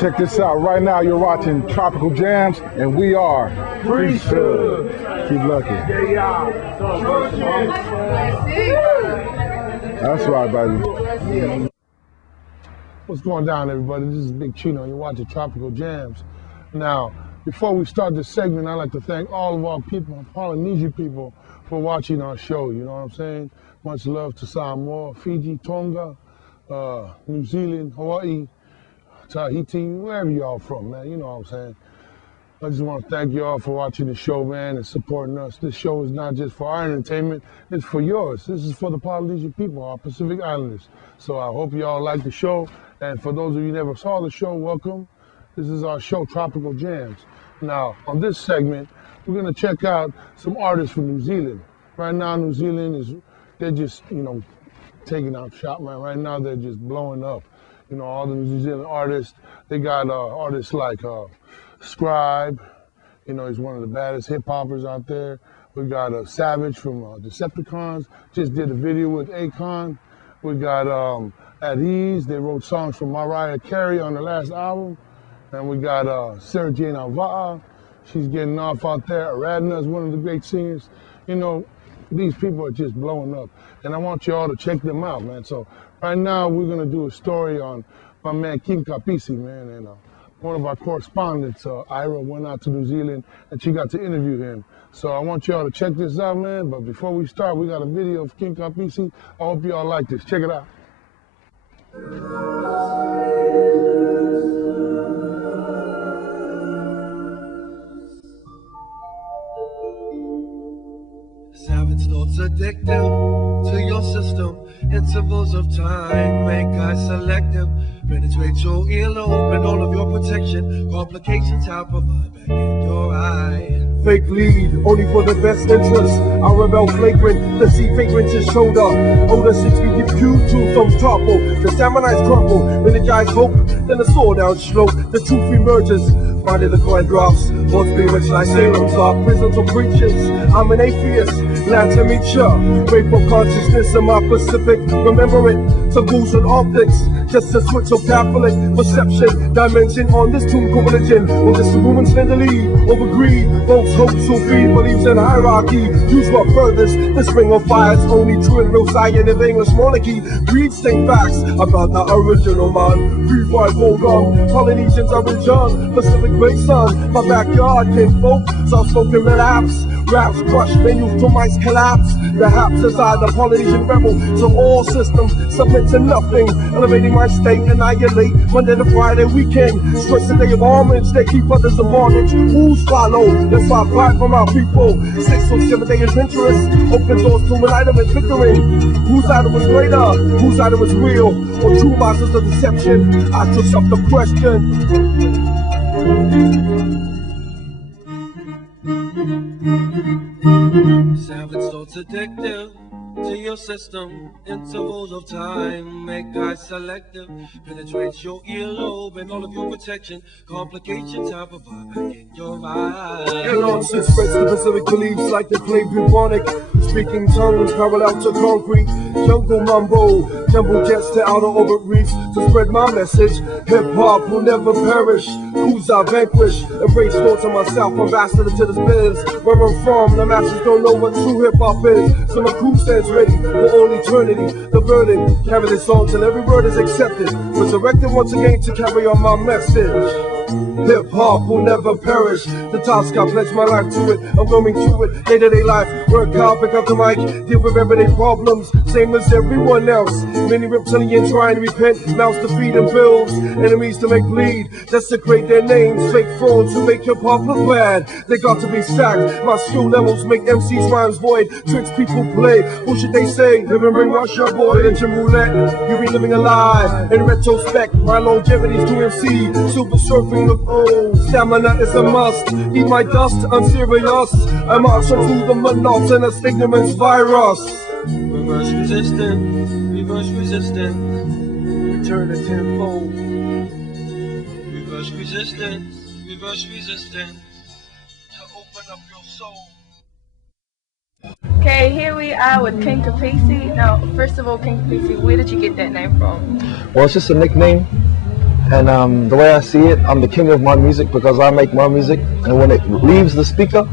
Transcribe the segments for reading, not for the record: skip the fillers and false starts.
Check this out. Right now you're watching Tropical Jams, and we are Free Should. Keep lucky. That's right, baby. What's going down, everybody? This is Big Chino. You're watching Tropical Jams. Now, before we start this segment, I'd like to thank all of our people, Polynesian people, for watching our show. You know what I'm saying? Much love to Samoa, Fiji, Tonga, New Zealand, Hawaii, Tahiti, wherever y'all from, man. You know what I'm saying? I just want to thank y'all for watching the show, man, and supporting us. This show is not just for our entertainment, it's for yours. This is for the Polynesian people, our Pacific Islanders. So I hope y'all like the show. And for those of you who never saw the show, welcome. This is our show, Tropical Jams. Now, on this segment, we're going to check out some artists from New Zealand. Right now, New Zealand they're just, taking out shot, man. Right now, they're just blowing up. All the New Zealand artists, they got artists like Scribe, he's one of the baddest hip-hoppers out there. We got Savage from Decepticons, just did a video with Akon. We got At Ease, they wrote songs from Mariah Carey on the last album. And we got Sarah Jane Alva'a, she's getting off out there. Aradna is one of the great singers. These people are just blowing up. And I want you all to check them out, man. So right now we're gonna do a story on my man King Kapisi, man. And one of our correspondents, Ira, went out to New Zealand and she got to interview him. So I want y'all to check this out, man. But before we start, we got a video of King Kapisi. I hope y'all like this. Check it out. Savage thoughts addictive to your system. Intervals of time make us selective. Penetrate your earlobe and all of your protection. Complications I provide back in your eye. Fake lead, only for the best interest. I rebel flagrant, the sea vagrant is shoulder. Older 6 feet give Q, two thumbs topple. The samurais crumble, energize hope, then the sword down slope. The truth emerges, finally the coin drops. Both spirits like Salem's are prisons or breaches. I'm an atheist, glad to meet ya. Rape of consciousness in my Pacific, remember it. Taboos and optics, just a switch of Catholic perception. Dimension on this tomb called religion. Will this woman stand the lead over greed? Folks hope to feed, believes in hierarchy. Use what furthest, this ring of fire is only true in real science of English monarchy. Read state facts about the original man. Free fight, hold on. Polynesians are in John, Pacific Bay sun. My backyard can folk, soft-spoken relapse. Raps crush, venues to mice collapse. Perhaps as I, the Polynesian rebel, to all systems, submit to nothing. Elevating my state, annihilate Monday to Friday weekend. Stress the day of homage, they keep others in bondage. Who's follow? That's why I fight from our people. 6 or 7 day adventurous, open doors to enlightenment bickering. Whose item was greater? Whose item was real? Or true masters of deception? Ask yourself the question. Savage thoughts addictive to your system. Intervals of time make us selective. Penetrate your earlobe and all of your protection. Complications I provide back in your eye. Your nonsense spreads the Pacific beliefs like the flame bubonic. Speaking tongues parallel to concrete. Jungle mumbo, jumbo jets to outer orbit reefs to spread my message. Hip hop will never perish. Who's I vanquish? Erase thoughts of myself, ambassador to this biz. Where I'm from, the masses don't know what true hip hop is. So my crew stands ready for all eternity. The burden, carry this on till every word is accepted. Resurrected once again to carry on my message. Hip hop will never perish. The task I pledge my life to it. I'm roaming through it, day-to-day life. Work out, pick up the mic, deal with everyday problems, same as everyone else. Many reptilians trying to repent, mouths to feed and bills, enemies to make bleed, desecrate their names, fake frauds who make hip hop look bad. They got to be sacked. My skill levels make MCs rhymes void. Tricks people play. What should they say? Remembering Russia, boy, and Jim Roulette. You be living a lie. In retrospect, my longevity's 2MC. Super surfing with old. Stamina is a must. Eat my dust, I'm serious. I'm marching through the monotonous ignorance virus. Reverse resistance, reverse resistance. Return to tenfold. Reverse resistance, reverse resistance. To open up your soul. Okay, here we are with King Kapisi. Now, first of all, King Kapisi, where did you get that name from? Well, it's just a nickname. And the way I see it, I'm the king of my music because I make my music, and when it leaves the speaker,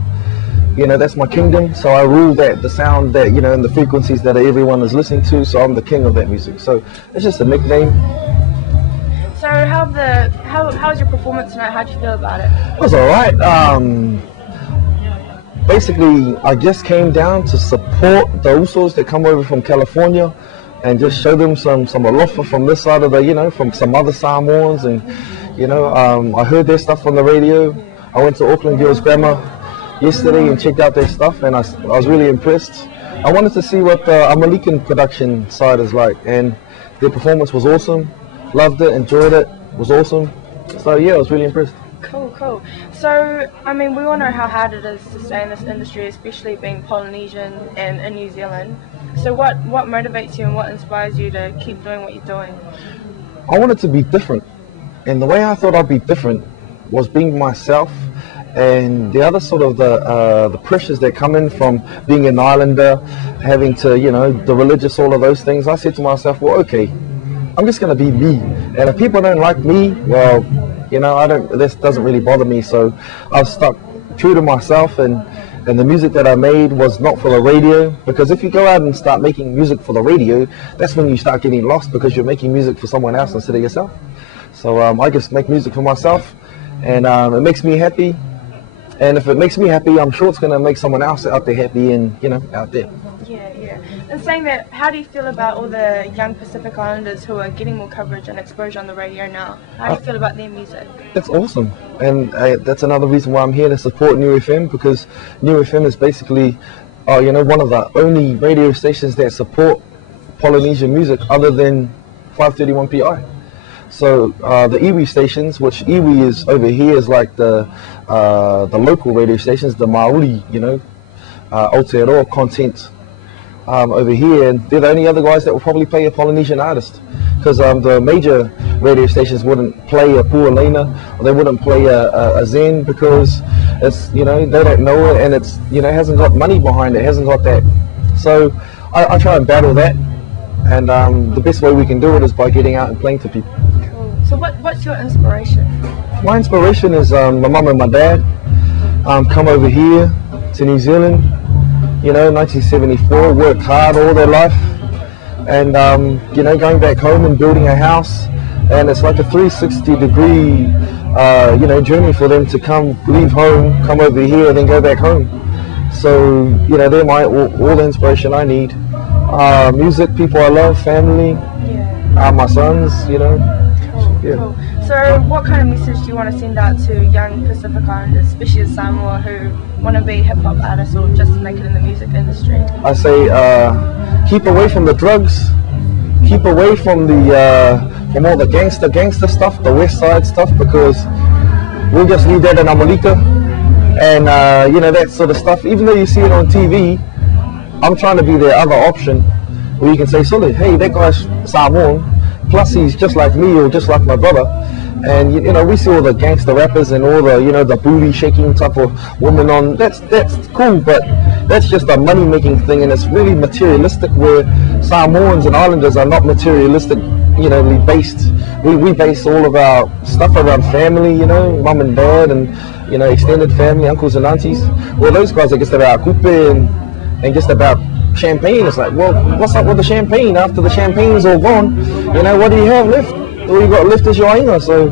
you know, that's my kingdom. So I rule that, the sound that, you know, and the frequencies that everyone is listening to. So I'm the king of that music. So it's just a nickname. So how was your performance tonight? How did you feel about it? It was all right. Basically, I just came down to support the Usos that come over from California and just show them some alofa from this side of the, you know, from some other Samoans. And, you know, I heard their stuff on the radio. I went to Auckland Girls Grammar yesterday and checked out their stuff, and I was really impressed. I wanted to see what the American production side is like, and their performance was awesome. Loved it, enjoyed it, was awesome. So yeah, I was really impressed. Cool. So, I mean, we all know how hard it is to stay in this industry, especially being Polynesian and in New Zealand. So what motivates you and what inspires you to keep doing what you're doing? I wanted to be different, and the way I thought I'd be different was being myself. And the other sort of the pressures that come in from being an islander, having to, you know, the religious, all of those things, I said to myself, well, okay, I'm just going to be me. And if people don't like me, well, you know, this doesn't really bother me. So I've stuck true to myself, and the music that I made was not for the radio, because if you go out and start making music for the radio, that's when you start getting lost, because you're making music for someone else instead of yourself. So I just make music for myself, and it makes me happy. And if it makes me happy, I'm sure it's going to make someone else out there happy, and, you know, out there. Yeah. And saying that, how do you feel about all the young Pacific Islanders who are getting more coverage and exposure on the radio now? How do you feel about their music? That's awesome. And that's another reason why I'm here to support New FM, because New FM is basically, you know, one of the only radio stations that support Polynesian music other than 531 PI. So the iwi stations, which iwi is over here, is like the local radio stations, the Maori, you know, Aotearoa content over here, and they're the only other guys that will probably play a Polynesian artist, because the major radio stations wouldn't play a Pualena, or they wouldn't play a Zen, because it's, you know, they don't know it, and it's, you know, hasn't got money behind it, hasn't got that. So I try and battle that, and the best way we can do it is by getting out and playing to people. So what's your inspiration? My inspiration is my mum and my dad come over here to New Zealand, you know, 1974, worked hard all their life, and you know, going back home and building a house, and it's like a 360-degree you know, journey for them to leave home, come over here, and then go back home. So, you know, they're all the inspiration I need. Music, people I love, family, my sons, you know. Cool. So what kind of message do you want to send out to young Pacific Islanders, especially in Samoa, who want to be hip-hop artists or just make it in the music industry? I say keep away from the drugs, keep away from all the gangster stuff, the West Side stuff, because we'll just leave that in Amalika, and you know, that sort of stuff. Even though you see it on TV, I'm trying to be the other option where you can say, solid, hey, that guy's Samoan, plus he's just like me or just like my brother. And you know, we see all the gangster rappers and all the, you know, the booty shaking type of women on, that's cool, but that's just a money making thing, and it's really materialistic, where Samoans and Islanders are not materialistic, you know, based. We base all of our stuff around family, you know, mum and dad, and, you know, extended family, uncles and aunties. Well, those guys are just about coupe and just about champagne. It's like, well, what's up with the champagne after the champagne's all gone? You know, what do you have left? All you got left is your ainga. So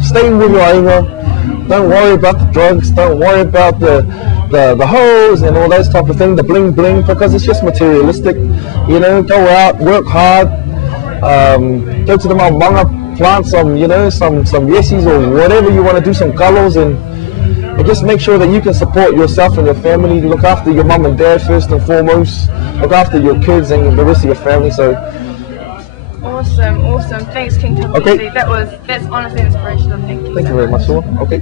stay with your ainga. Don't worry about the drugs. Don't worry about the hoes and all those type of things, the bling bling, because it's just materialistic. You know, go out, work hard, go to the maumanga, plant some, you know, some yesis or whatever you want to do, some colors, and just make sure that you can support yourself and your family. Look after your mum and dad first and foremost. Look after your kids and the rest of your family. So awesome. Thanks, King Kapisi. Okay. That's honestly inspirational. Thank you. Thank you very much, Saul. Okay.